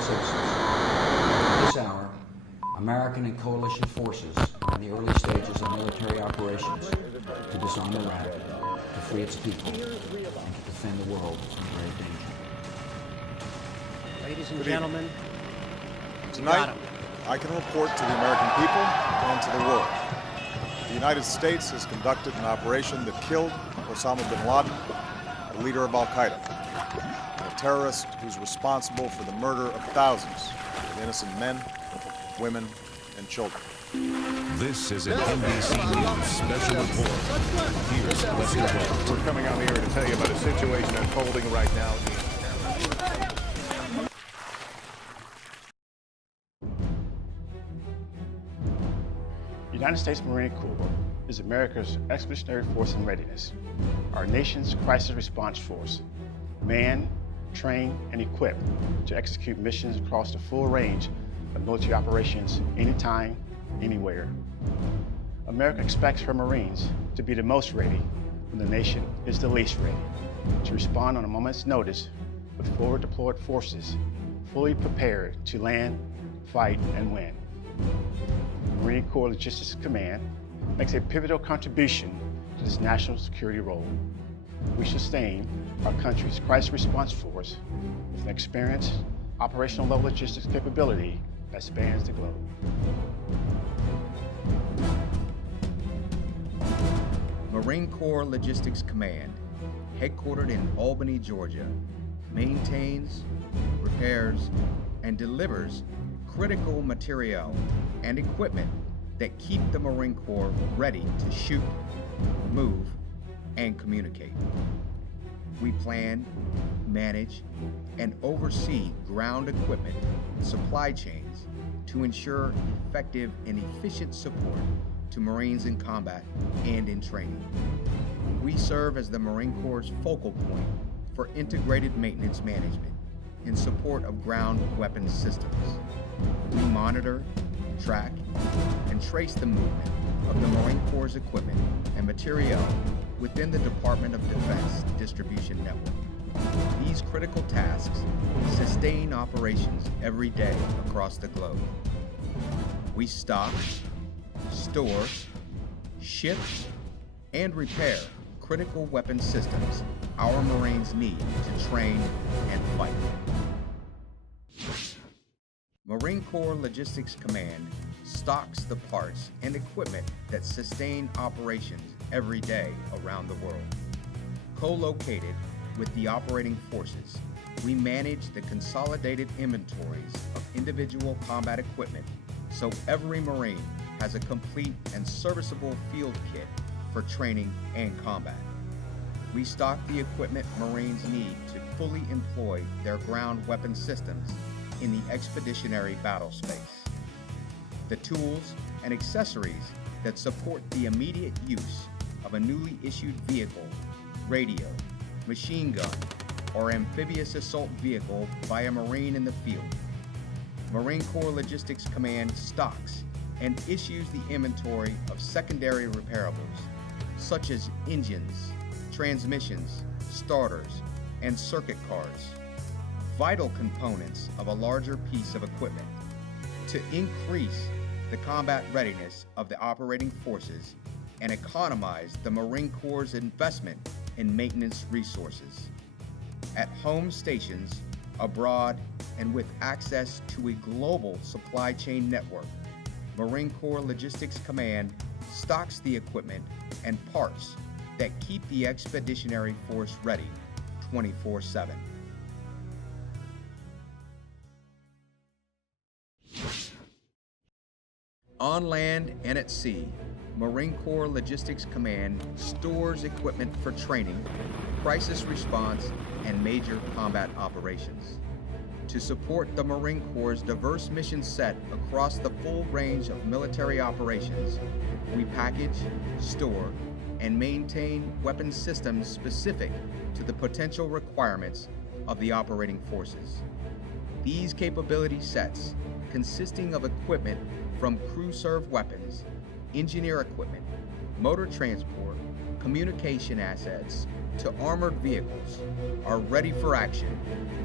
fellow citizens. At this hour, American and coalition forces are in the early stages of military operations to disarm Iraq, to free its people, and to defend the world from grave danger. Ladies and gentlemen, tonight, I can report to the American people and to the world. The United States has conducted an operation that killed Osama bin Laden, the leader of Al-Qaeda, a terrorist who's responsible for the murder of thousands of innocent men, women, and children. This is an NBC News special report. Here's Lester Holt. We're coming on the air to tell you about a situation unfolding right now. The United States Marine Corps is America's expeditionary force in readiness, our nation's crisis response force, manned, trained, and equipped to execute missions across the full range of military operations anytime, anywhere. America expects her Marines to be the most ready when the nation is the least ready, to respond on a moment's notice with forward deployed forces fully prepared to land, fight, and win. Marine Corps Logistics Command makes a pivotal contribution to this national security role. We sustain our country's crisis response force with an experienced operational level logistics capability that spans the globe. Marine Corps Logistics Command, headquartered in Albany, Georgia, maintains, repairs, and delivers critical materiel and equipment that keep the Marine Corps ready to shoot, move, and communicate. We plan, manage, and oversee ground equipment and supply chains to ensure effective and efficient support to Marines in combat and in training. We serve as the Marine Corps' focal point for integrated maintenance management in support of ground weapons systems. We monitor, track, and trace the movement of the Marine Corps' equipment and materiel within the Department of Defense distribution network. These critical tasks sustain operations every day across the globe. We stock, store, ship, and repair critical weapon systems our Marines need to train and fight. Marine Corps Logistics Command stocks the parts and equipment that sustain operations every day around the world. Co-located with the operating forces, we manage the consolidated inventories of individual combat equipment so every Marine has a complete and serviceable field kit for training and combat. We stock the equipment Marines need to fully employ their ground weapon systems in the expeditionary battle space. The tools and accessories that support the immediate use of a newly issued vehicle, radio, machine gun, or amphibious assault vehicle by a Marine in the field. Marine Corps Logistics Command stocks and issues the inventory of secondary repairables, such as engines, transmissions, starters, and circuit cards, vital components of a larger piece of equipment, to increase the combat readiness of the operating forces and economize the Marine Corps' investment in maintenance resources. At home stations, abroad, and with access to a global supply chain network, Marine Corps Logistics Command stocks the equipment and parts that keep the Expeditionary Force ready 24/7. On land and at sea, Marine Corps Logistics Command stores equipment for training, crisis response, and major combat operations. To support the Marine Corps' diverse mission set across the full range of military operations, we package, store, and maintain weapon systems specific to the potential requirements of the operating forces. These capability sets, consisting of equipment from crew-served weapons, engineer equipment, motor transport, communication assets, to armored vehicles are ready for action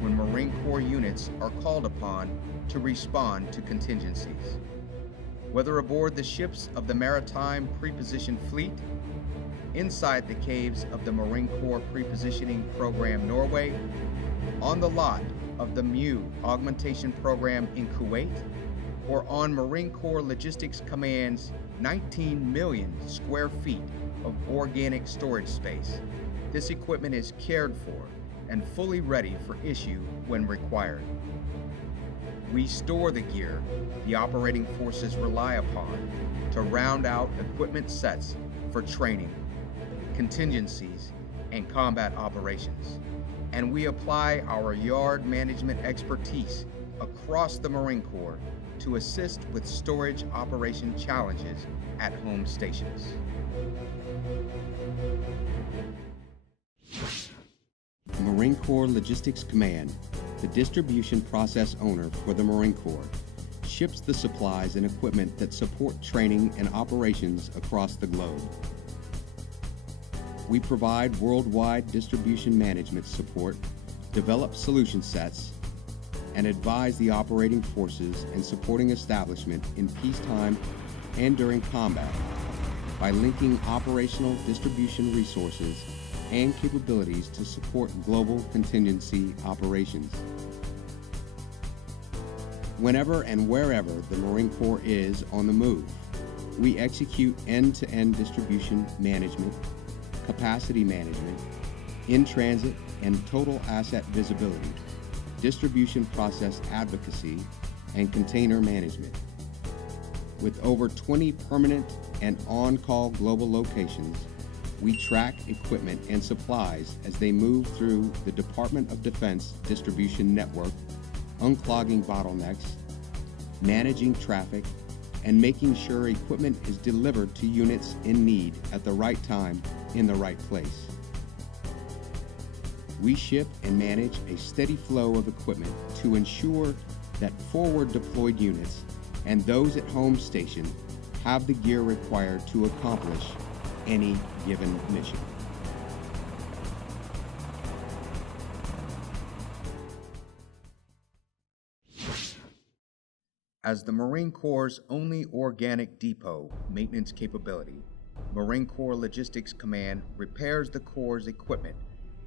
when Marine Corps units are called upon to respond to contingencies. Whether aboard the ships of the Maritime Preposition Fleet, inside the caves of the Marine Corps Prepositioning Program Norway, on the lot of the MEU Augmentation Program in Kuwait, or on Marine Corps Logistics Command's 19 million square feet of organic storage space, this equipment is cared for and fully ready for issue when required. We store the gear the operating forces rely upon to round out equipment sets for training, contingencies, and combat operations. And we apply our yard management expertise across the Marine Corps to assist with storage operation challenges at home stations. Marine Corps Logistics Command, the distribution process owner for the Marine Corps, ships the supplies and equipment that support training and operations across the globe. We provide worldwide distribution management support, develop solution sets, and advise the operating forces and supporting establishment in peacetime and during combat by linking operational distribution resources and capabilities to support global contingency operations. Whenever and wherever the Marine Corps is on the move, we execute end-to-end distribution management, capacity management, in-transit and total asset visibility, distribution process advocacy, and container management. With over 20 permanent and on-call global locations, we track equipment and supplies as they move through the Department of Defense distribution network, unclogging bottlenecks, managing traffic, and making sure equipment is delivered to units in need at the right time in the right place. We ship and manage a steady flow of equipment to ensure that forward deployed units and those at home station have the gear required to accomplish any given mission. As the Marine Corps' only organic depot maintenance capability, Marine Corps Logistics Command repairs the Corps' equipment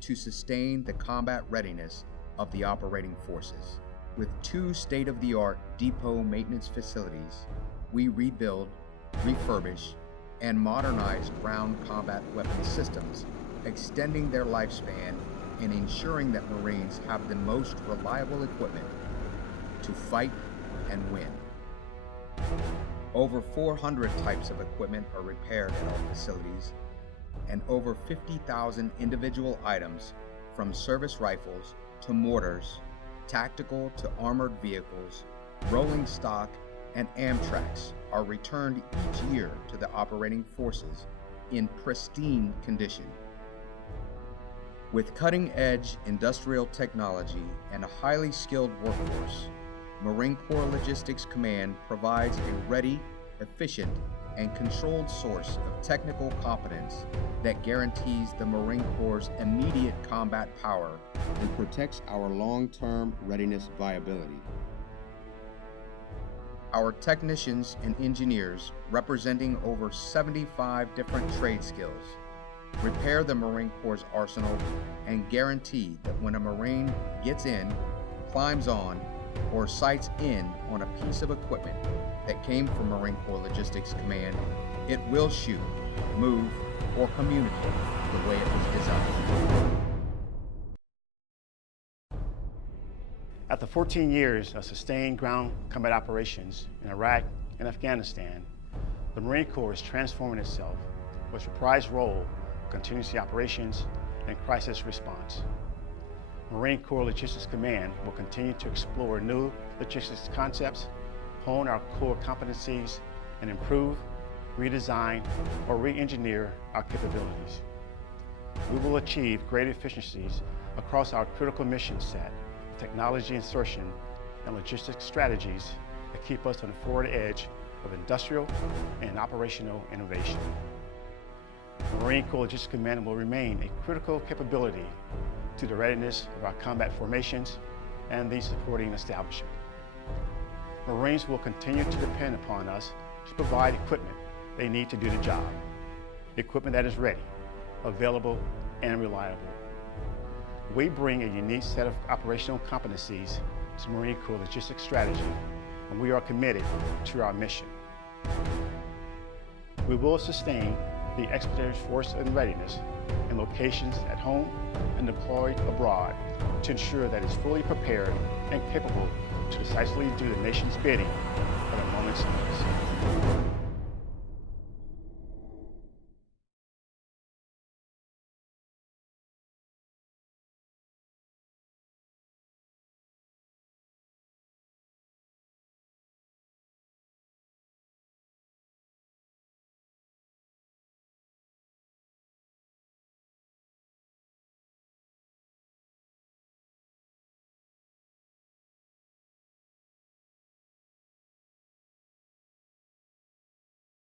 to sustain the combat readiness of the operating forces. With 2 state-of-the-art depot maintenance facilities, we rebuild, refurbish, and modernize ground combat weapon systems, extending their lifespan and ensuring that Marines have the most reliable equipment to fight and win. Over 400 types of equipment are repaired at our facilities, and over 50,000 individual items, from service rifles to mortars, tactical to armored vehicles, rolling stock, and Amtracs, are returned each year to the operating forces in pristine condition. With cutting-edge industrial technology and a highly skilled workforce, Marine Corps Logistics Command provides a ready, efficient, and controlled source of technical competence that guarantees the Marine Corps' immediate combat power and protects our long-term readiness viability. Our technicians and engineers, representing over 75 different trade skills, repair the Marine Corps' arsenal and guarantee that when a Marine gets in, climbs on, or sights in on a piece of equipment that came from Marine Corps Logistics Command, it will shoot, move, or communicate the way it was designed. After 14 years of sustained ground combat operations in Iraq and Afghanistan, the Marine Corps is transforming itself with a reprised role of contingency operations and crisis response. Marine Corps Logistics Command will continue to explore new logistics concepts, hone our core competencies, and improve, redesign, or re-engineer our capabilities. We will achieve great efficiencies across our critical mission set, technology insertion, and logistics strategies that keep us on the forward edge of industrial and operational innovation. Marine Corps Logistics Command will remain a critical capability to the readiness of our combat formations and the supporting establishment. Marines will continue to depend upon us to provide equipment they need to do the job. Equipment that is ready, available, and reliable. We bring a unique set of operational competencies to Marine Corps logistics strategy, and we are committed to our mission. We will sustain the Expeditionary Force in readiness in locations at home and deployed abroad to ensure that it's fully prepared and capable to decisively do the nation's bidding at a moment's notice.